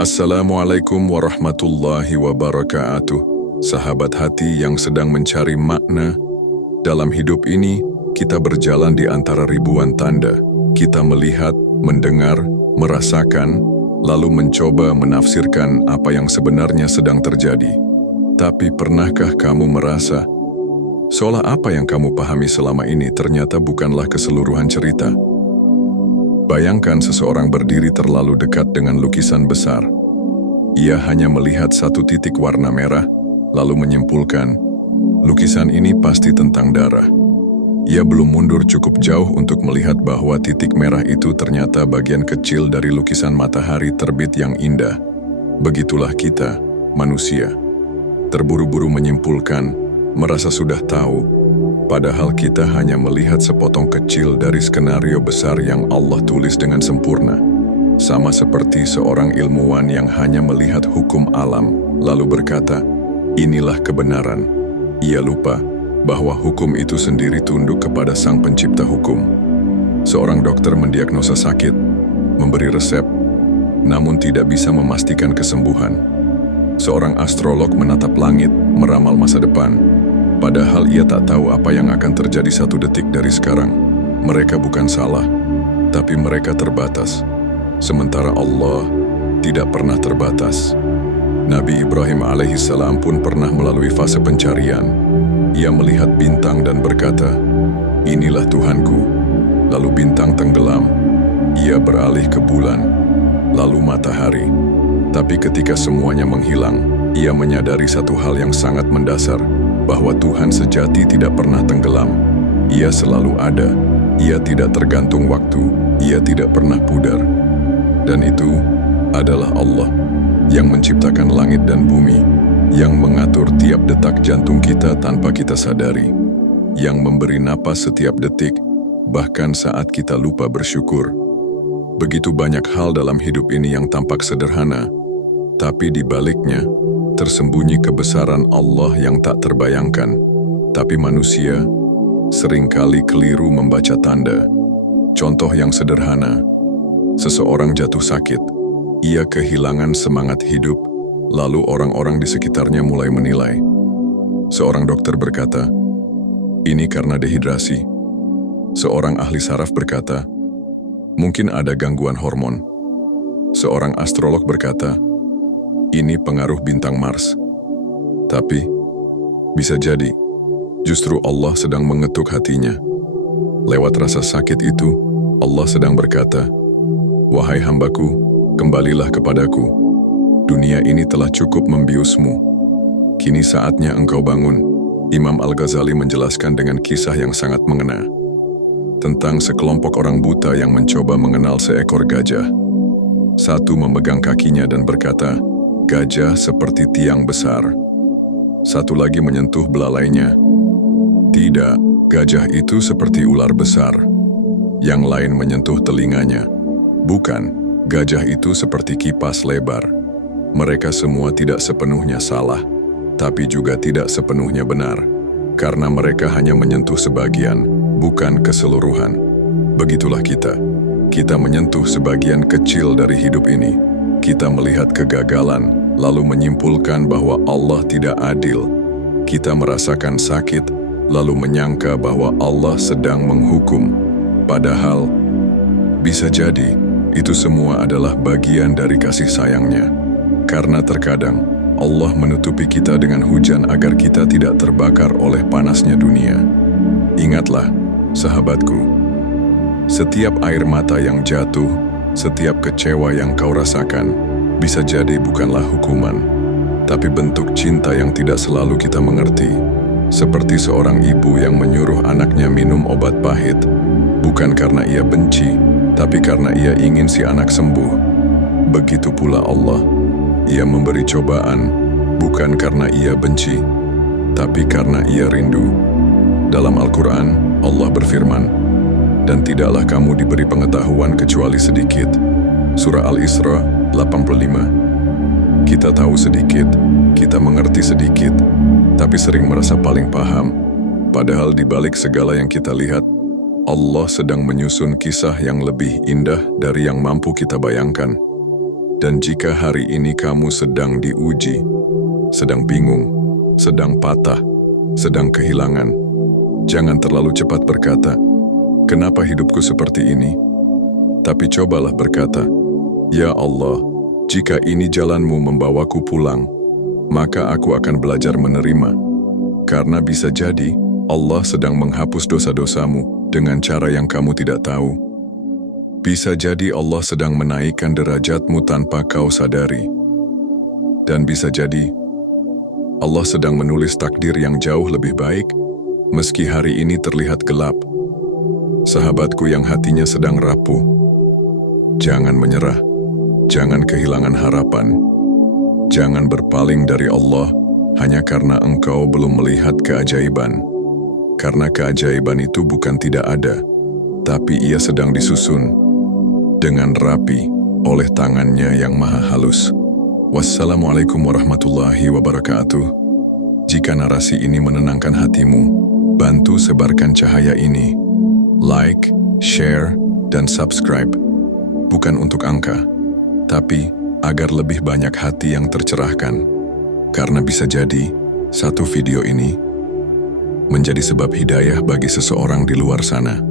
Assalamualaikum warahmatullahi wabarakatuh. Sahabat hati yang sedang mencari makna. Dalam hidup ini, kita berjalan di antara ribuan tanda. Kita melihat, mendengar, merasakan, lalu mencoba menafsirkan apa yang sebenarnya sedang terjadi. Tapi pernahkah kamu merasa, seolah apa yang kamu pahami selama ini ternyata bukanlah keseluruhan cerita? Bayangkan seseorang berdiri terlalu dekat dengan lukisan besar. Ia hanya melihat satu titik warna merah, lalu menyimpulkan, lukisan ini pasti tentang darah. Ia belum mundur cukup jauh untuk melihat bahwa titik merah itu ternyata bagian kecil dari lukisan matahari terbit yang indah. Begitulah kita, manusia. Terburu-buru menyimpulkan, merasa sudah tahu, padahal kita hanya melihat sepotong kecil dari skenario besar yang Allah tulis dengan sempurna. Sama seperti seorang ilmuwan yang hanya melihat hukum alam, lalu berkata, inilah kebenaran. Ia lupa bahwa hukum itu sendiri tunduk kepada Sang Pencipta hukum. Seorang dokter mendiagnosa sakit, memberi resep, namun tidak bisa memastikan kesembuhan. Seorang astrolog menatap langit, meramal masa depan, padahal ia tak tahu apa yang akan terjadi satu detik dari sekarang. Mereka bukan salah, tapi mereka terbatas. Sementara Allah tidak pernah terbatas. Nabi Ibrahim alaihissalam pun pernah melalui fase pencarian. Ia melihat bintang dan berkata, inilah Tuhanku. Lalu bintang tenggelam. Ia beralih ke bulan, lalu matahari. Tapi ketika semuanya menghilang, ia menyadari satu hal yang sangat mendasar, bahwa Tuhan sejati tidak pernah tenggelam. Ia selalu ada, ia tidak tergantung waktu, ia tidak pernah pudar. Dan itu adalah Allah yang menciptakan langit dan bumi, yang mengatur tiap detak jantung kita tanpa kita sadari, yang memberi napas setiap detik, bahkan saat kita lupa bersyukur. Begitu banyak hal dalam hidup ini yang tampak sederhana, tapi di baliknya tersembunyi kebesaran Allah yang tak terbayangkan. Tapi manusia seringkali keliru membaca tanda. Contoh yang sederhana, seseorang jatuh sakit, ia kehilangan semangat hidup, lalu orang-orang di sekitarnya mulai menilai. Seorang dokter berkata, ini karena dehidrasi. Seorang ahli saraf berkata, mungkin ada gangguan hormon. Seorang astrolog berkata, ini pengaruh bintang Mars. Tapi, bisa jadi, justru Allah sedang mengetuk hatinya. Lewat rasa sakit itu, Allah sedang berkata, wahai hambaku, kembalilah kepadaku. Dunia ini telah cukup membiusmu. Kini saatnya engkau bangun. Imam Al-Ghazali menjelaskan dengan kisah yang sangat mengena, tentang sekelompok orang buta yang mencoba mengenal seekor gajah. Satu memegang kakinya dan berkata, gajah seperti tiang besar. Satu lagi menyentuh belalainya. Tidak, gajah itu seperti ular besar. Yang lain menyentuh telinganya. Bukan, gajah itu seperti kipas lebar. Mereka semua tidak sepenuhnya salah, tapi juga tidak sepenuhnya benar. Karena mereka hanya menyentuh sebagian, bukan keseluruhan. Begitulah kita. Kita menyentuh sebagian kecil dari hidup ini. Kita melihat kegagalan, lalu menyimpulkan bahwa Allah tidak adil. Kita merasakan sakit, lalu menyangka bahwa Allah sedang menghukum. Padahal, bisa jadi, itu semua adalah bagian dari kasih sayangnya. Karena terkadang, Allah menutupi kita dengan hujan agar kita tidak terbakar oleh panasnya dunia. Ingatlah, sahabatku, setiap air mata yang jatuh, setiap kecewa yang kau rasakan, bisa jadi bukanlah hukuman, tapi bentuk cinta yang tidak selalu kita mengerti. Seperti seorang ibu yang menyuruh anaknya minum obat pahit, bukan karena ia benci, tapi karena ia ingin si anak sembuh. Begitu pula Allah, ia memberi cobaan, bukan karena ia benci, tapi karena ia rindu. Dalam Al-Quran, Allah berfirman, dan tidaklah kamu diberi pengetahuan kecuali sedikit. Surah Al-Isra 85. Kita tahu sedikit, kita mengerti sedikit, tapi sering merasa paling paham. Padahal di balik segala yang kita lihat, Allah sedang menyusun kisah yang lebih indah dari yang mampu kita bayangkan. Dan jika hari ini kamu sedang diuji, sedang bingung, sedang patah, sedang kehilangan, jangan terlalu cepat berkata, "Kenapa hidupku seperti ini?" Tapi cobalah berkata, "Ya Allah, jika ini jalan-Mu membawaku pulang, maka aku akan belajar menerima." Karena bisa jadi Allah sedang menghapus dosa-dosamu dengan cara yang kamu tidak tahu. Bisa jadi Allah sedang menaikkan derajatmu tanpa kau sadari. Dan bisa jadi Allah sedang menulis takdir yang jauh lebih baik, meski hari ini terlihat gelap. Sahabatku yang hatinya sedang rapuh, jangan menyerah, jangan kehilangan harapan, jangan berpaling dari Allah hanya karena engkau belum melihat keajaiban. Karena keajaiban itu bukan tidak ada, tapi ia sedang disusun dengan rapi oleh tangannya yang maha halus. Wassalamualaikum warahmatullahi wabarakatuh. Jika narasi ini menenangkan hatimu, bantu sebarkan cahaya ini. Like, share, dan subscribe. Bukan untuk angka, tapi agar lebih banyak hati yang tercerahkan. Karena bisa jadi, satu video ini menjadi sebab hidayah bagi seseorang di luar sana.